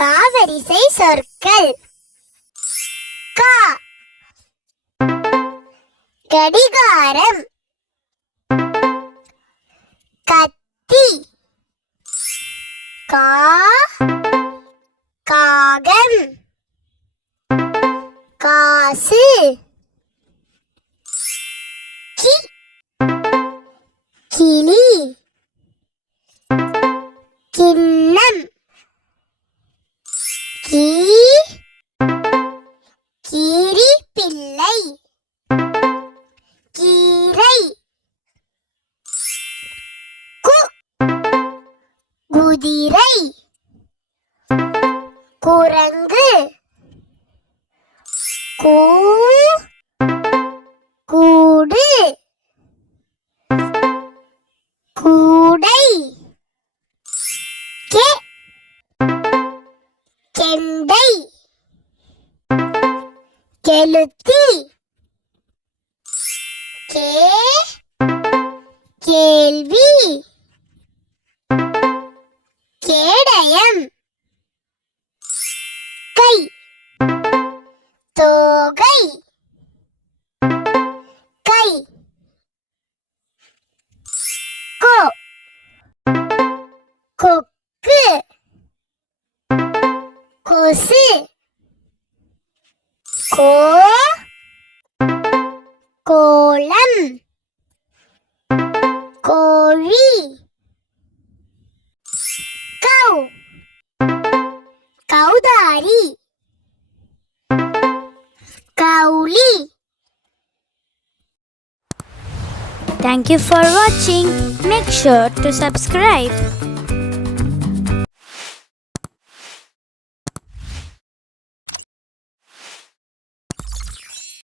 காவரிசை சொற்கள். கா கடிகாரம், கத்தி, கா காகம், காசு, கி கிளி, கிண்ணம், கீ கீரி பிள்ளை, கீரை, கு குதிரை, குரங்கு, கூ கூடு, கூடை, கே கெண்டை, கெளுத்தி, கே கேள்வி, கேடயம், கை தோகை, கை, கோ கொக்கு, கொசு, கோ கோலம், கோழி, கௌ கௌதாரி, கௌளி. Thank you for watching. Make sure to subscribe.